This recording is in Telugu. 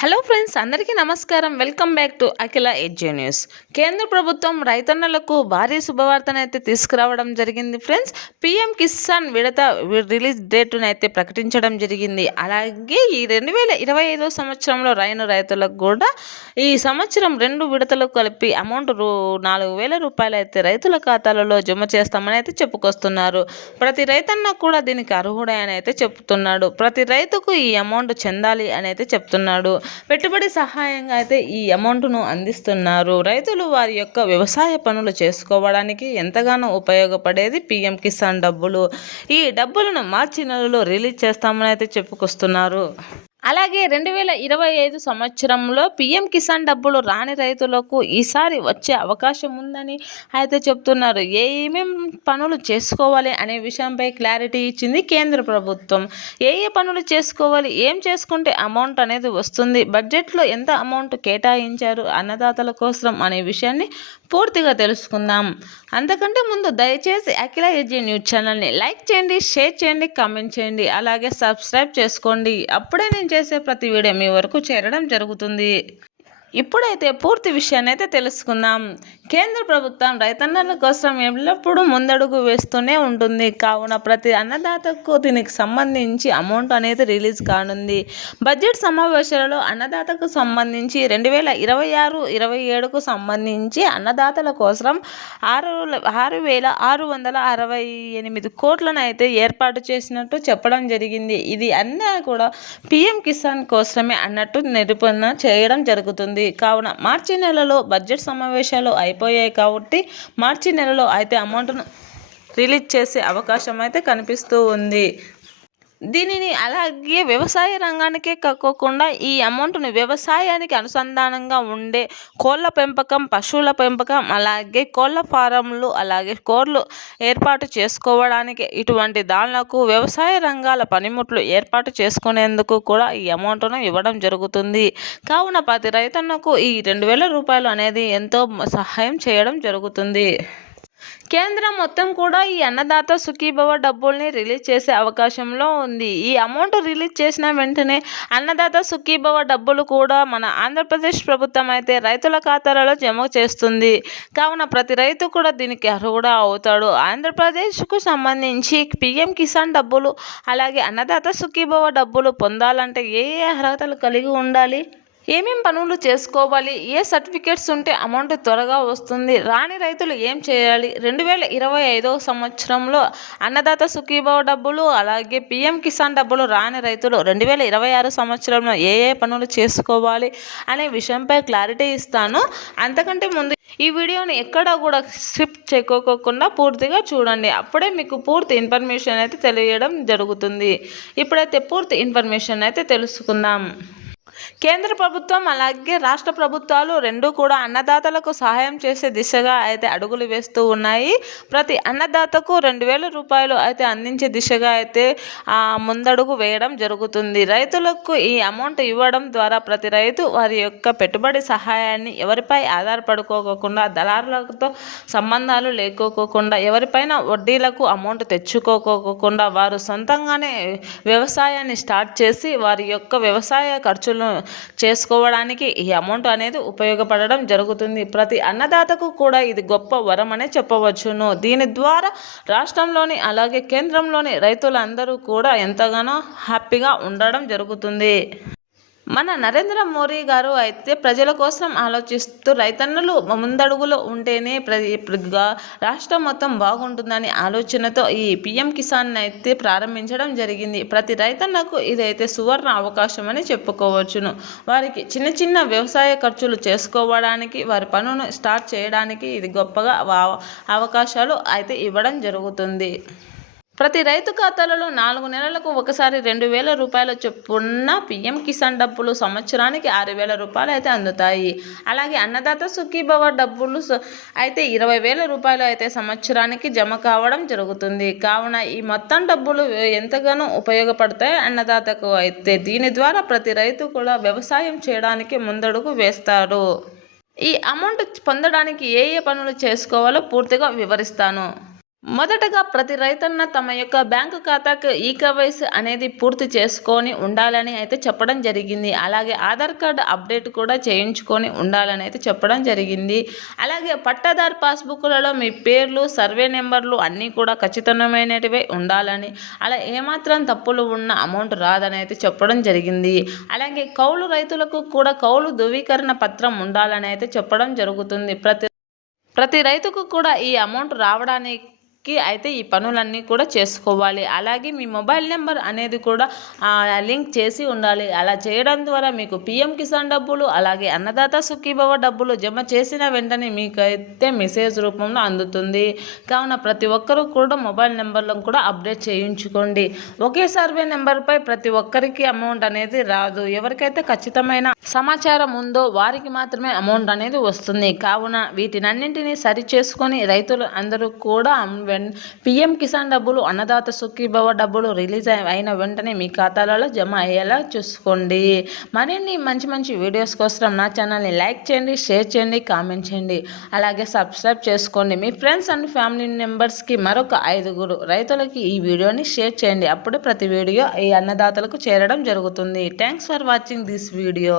హలో ఫ్రెండ్స్, అందరికీ నమస్కారం. వెల్కమ్ బ్యాక్ టు అఖిల ఎడ్జే న్యూస్. కేంద్ర ప్రభుత్వం రైతన్నలకు భారీ శుభవార్తనైతే తీసుకురావడం జరిగింది ఫ్రెండ్స్. పీఎం కిసాన్ విడత రిలీజ్ డేటునైతే ప్రకటించడం జరిగింది. అలాగే ఈ 2025 సంవత్సరంలో రైతులకు కూడా ఈ సంవత్సరం 2 విడతలు కలిపి అమౌంట్ 4,000 రూపాయలు అయితే రైతుల ఖాతాలలో జమ చేస్తామని అయితే చెప్పుకొస్తున్నారు. ప్రతి రైతన్న కూడా దీనికి అర్హుడే అని అయితే చెప్తున్నాడు. ప్రతి రైతుకు ఈ అమౌంట్ చెందాలి అని అయితే చెప్తున్నాడు. పెట్టుబడి సహాయంగా అయితే ఈ అమౌంట్ను అందిస్తున్నారు. రైతులు వారి యొక్క వ్యవసాయ పనులు చేసుకోవడానికి ఎంతగానో ఉపయోగపడేది పీఎం కిసాన్ డబ్బులు. ఈ డబ్బులను మార్చి నెలలో రిలీజ్ చేస్తామని అయితే చెప్పుకొస్తున్నారు. అలాగే 2025 సంవత్సరంలో పీఎం కిసాన్ డబ్బులు రాని రైతులకు ఈసారి వచ్చే అవకాశం ఉందని అయితే చెప్తున్నారు. ఏమేం పనులు చేసుకోవాలి అనే విషయంపై క్లారిటీ ఇచ్చింది కేంద్ర ప్రభుత్వం. ఏ పనులు చేసుకోవాలి, ఏం చేసుకుంటే అమౌంట్ అనేది వస్తుంది, బడ్జెట్లో ఎంత అమౌంట్ కేటాయించారు అన్నదాతల కోసం అనే విషయాన్ని పూర్తిగా తెలుసుకుందాం. అంతకంటే ముందు దయచేసి అఖిల ఎడ్జే న్యూస్ ఛానల్ని లైక్ చేయండి, షేర్ చేయండి, కామెంట్ చేయండి, అలాగే సబ్స్క్రైబ్ చేసుకోండి. అప్పుడే నేను చేసే ప్రతి వీడియో మీ వరకు చేరడం జరుగుతుంది. ఇప్పుడైతే పూర్తి విషయాన్ని అయితే తెలుసుకుందాం. కేంద్ర ప్రభుత్వం రైతన్నల కోసం ఎల్లప్పుడూ ముందడుగు వేస్తూనే ఉంటుంది. కావున ప్రతి అన్నదాతకు దీనికి సంబంధించి అమౌంట్ అనేది రిలీజ్ కానుంది. బడ్జెట్ సమావేశాలలో అన్నదాతకు సంబంధించి 2026-27కు సంబంధించి అన్నదాతల కోసం 6,668 కోట్లను అయితే ఏర్పాటు చేసినట్టు చెప్పడం జరిగింది. ఇది అన్నీ కూడా పీఎం కిసాన్ కోసమే అన్నట్టు నిరూపణ చేయడం జరుగుతుంది. కావున మార్చి నెలలో బడ్జెట్ సమావేశాలు అయిపోయాయి కాబట్టి మార్చి నెలలో అయితే అమౌంట్ను రిలీజ్ చేసే అవకాశం అయితే కనిపిస్తూ ఉంది. దీనిని అలాగే వ్యవసాయ రంగానికే కాకోకుండా ఈ అమౌంట్ను వ్యవసాయానికి అనుసంధానంగా ఉండే కోళ్ళ పెంపకం, పశువుల పెంపకం, అలాగే కోళ్ళ ఫారంలు, అలాగే కోళ్ళు ఏర్పాటు చేసుకోవడానికి ఇటువంటి దాళ్లకు వ్యవసాయ రంగాల పనిముట్లు ఏర్పాటు చేసుకునేందుకు కూడా ఈ అమౌంట్ను ఇవ్వడం జరుగుతుంది. కావున ప్రతి రైతన్నకు ఈ 2,000 రూపాయలు అనేది ఎంతో సహాయం చేయడం జరుగుతుంది. కేంద్రం మొత్తం కూడా ఈ అన్నదాత సుఖీభవ డబ్బుల్ని రిలీజ్ చేసే అవకాశంలో ఉంది. ఈ అమౌంట్ రిలీజ్ చేసిన వెంటనే అన్నదాత సుఖీభవ డబ్బులు కూడా మన ఆంధ్రప్రదేశ్ ప్రభుత్వం అయితే రైతుల ఖాతాలలో జమ చేస్తుంది. కావున ప్రతి రైతు కూడా దీనికి అర్హుడు అవుతాడు. ఆంధ్రప్రదేశ్కు సంబంధించి పీఎం కిసాన్ డబ్బులు అలాగే అన్నదాత సుఖీభవ డబ్బులు పొందాలంటే ఏ అర్హతలు కలిగి ఉండాలి, ఏమేం పనులు చేసుకోవాలి, ఏ సర్టిఫికేట్స్ ఉంటే అమౌంట్ త్వరగా వస్తుంది, రాని రైతులు ఏం చేయాలి, 2025 సంవత్సరంలో అన్నదాత సుఖీభవ డబ్బులు అలాగే పీఎం కిసాన్ డబ్బులు రాని రైతులు 2026 సంవత్సరంలో ఏ పనులు చేసుకోవాలి అనే విషయంపై క్లారిటీ ఇస్తాను. అంతకంటే ముందు ఈ వీడియోని ఎక్కడా కూడా స్కిప్ చేయకోకుండా పూర్తిగా చూడండి. అప్పుడే మీకు పూర్తి ఇన్ఫర్మేషన్ అయితే తెలియడం జరుగుతుంది. ఇప్పుడైతే పూర్తి ఇన్ఫర్మేషన్ అయితే తెలుసుకుందాం. కేంద్ర ప్రభుత్వం అలాగే రాష్ట్ర ప్రభుత్వాలు రెండూ కూడా అన్నదాతలకు సహాయం చేసే దిశగా అయితే అడుగులు వేస్తూ ఉన్నాయి. ప్రతి అన్నదాతకు 2,000 రూపాయలు అయితే అందించే దిశగా అయితే ముందడుగు వేయడం జరుగుతుంది. రైతులకు ఈ అమౌంట్ ఇవ్వడం ద్వారా ప్రతి రైతు వారి యొక్క పెట్టుబడి సహాయాన్ని ఎవరిపై ఆధారపడుకోకుండా, దళారులతో సంబంధాలు లేకోకుండా, ఎవరిపైన వడ్డీలకు అమౌంట్ తెచ్చుకోకుండా వారు సొంతంగానే వ్యవసాయాన్ని స్టార్ట్ చేసి వారి యొక్క వ్యవసాయ ఖర్చులను చేసుకోవడానికి ఈ అమౌంట్ అనేది ఉపయోగపడడం జరుగుతుంది. ప్రతి అన్నదాతకు కూడా ఇది గొప్ప వరం అనే చెప్పవచ్చును. దీని ద్వారా రాష్ట్రంలోని అలాగే కేంద్రంలోని రైతులందరూ కూడా ఎంతగానో హ్యాపీగా ఉండడం జరుగుతుంది. మన నరేంద్ర మోడీ గారు అయితే ప్రజల కోసం ఆలోచిస్తూ రైతన్నలు ముందడుగులో ఉంటేనే రాష్ట్రం మొత్తం బాగుంటుందని ఆలోచనతో ఈ పీఎం కిసాన్ అయితే ప్రారంభించడం జరిగింది. ప్రతి రైతన్నకు ఇదైతే సువర్ణ అవకాశం అని చెప్పుకోవచ్చును. వారికి చిన్న చిన్న వ్యవసాయ ఖర్చులు చేసుకోవడానికి, వారి పనును స్టార్ట్ చేయడానికి ఇది గొప్పగా అవకాశాలు అయితే ఇవ్వడం జరుగుతుంది. ప్రతి రైతు ఖాతాలలో 4 నెలలకు ఒకసారి 2,000 రూపాయల చొప్పున పీఎం కిసాన్ డబ్బులు సంవత్సరానికి 6,000 రూపాయలు అయితే అందుతాయి. అలాగే అన్నదాత సుఖీభవ డబ్బులు అయితే 20,000 రూపాయలు అయితే సంవత్సరానికి జమ కావడం జరుగుతుంది. కావున ఈ మొత్తం డబ్బులు ఎంతగానో ఉపయోగపడతాయి అన్నదాతకు అయితే. దీని ద్వారా ప్రతి రైతు కూడా వ్యవసాయం చేయడానికి ముందడుగు వేస్తాడు. ఈ అమౌంట్ పొందడానికి ఏ పనులు చేసుకోవాలో పూర్తిగా వివరిస్తాను. మొదటగా ప్రతి రైతన్న తమ యొక్క బ్యాంకు ఖాతాకు ఈకేవైసీ అనేది పూర్తి చేసుకొని ఉండాలని అయితే చెప్పడం జరిగింది. అలాగే ఆధార్ కార్డు అప్డేట్ కూడా చేయించుకొని ఉండాలని అయితే చెప్పడం జరిగింది. అలాగే పట్టాదారు పాస్బుక్లలో మీ పేర్లు, సర్వే నెంబర్లు అన్నీ కూడా ఖచ్చితమైనటివే ఉండాలని, అలా ఏమాత్రం తప్పులు ఉన్న అమౌంట్ రాదని అయితే చెప్పడం జరిగింది. అలాగే కౌలు రైతులకు కూడా కౌలు ధృవీకరణ పత్రం ఉండాలని అయితే చెప్పడం జరుగుతుంది. ప్రతి రైతుకు కూడా ఈ అమౌంట్ రావడానికి అయితే ఈ పనులన్నీ కూడా చేసుకోవాలి. అలాగే మీ మొబైల్ నెంబర్ అనేది కూడా లింక్ చేసి ఉండాలి. అలా చేయడం ద్వారా మీకు పిఎం కిసాన్ డబ్బులు, అలాగే అన్నదాత సుఖీభవ డబ్బులు జమ చేసిన వెంటనే మీకు అయితే మెసేజ్ రూపంలో అందుతుంది. కావున ప్రతి ఒక్కరూ కూడా మొబైల్ నెంబర్లను కూడా అప్డేట్ చేయించుకోండి. ఒకే సర్వే నెంబర్పై ప్రతి ఒక్కరికి అమౌంట్ అనేది రాదు. ఎవరికైతే ఖచ్చితమైన సమాచారం ఉందో వారికి మాత్రమే అమౌంట్ అనేది వస్తుంది. కావున వీటినన్నింటినీ సరి చేసుకొని రైతులు అందరూ కూడా పిఎం కిసాన్ డబ్బులు, అన్నదాత సుఖీభవ డబ్బులు రిలీజ్ అయిన వెంటనే మీ ఖాతాలలో జమ అయ్యేలా చూసుకోండి. మరిన్ని మంచి వీడియోస్ కోసం నా ఛానల్ని లైక్ చేయండి, షేర్ చేయండి, కామెంట్ చేయండి. అలాగే సబ్స్క్రైబ్ చేసుకోండి. మీ ఫ్రెండ్స్ అండ్ ఫ్యామిలీ మెంబర్స్కి మరొక 5 రైతులకి ఈ వీడియోని షేర్ చేయండి. అప్పుడే ప్రతి వీడియో ఈ అన్నదాతలకు చేరడం జరుగుతుంది. Thanks for watching this video.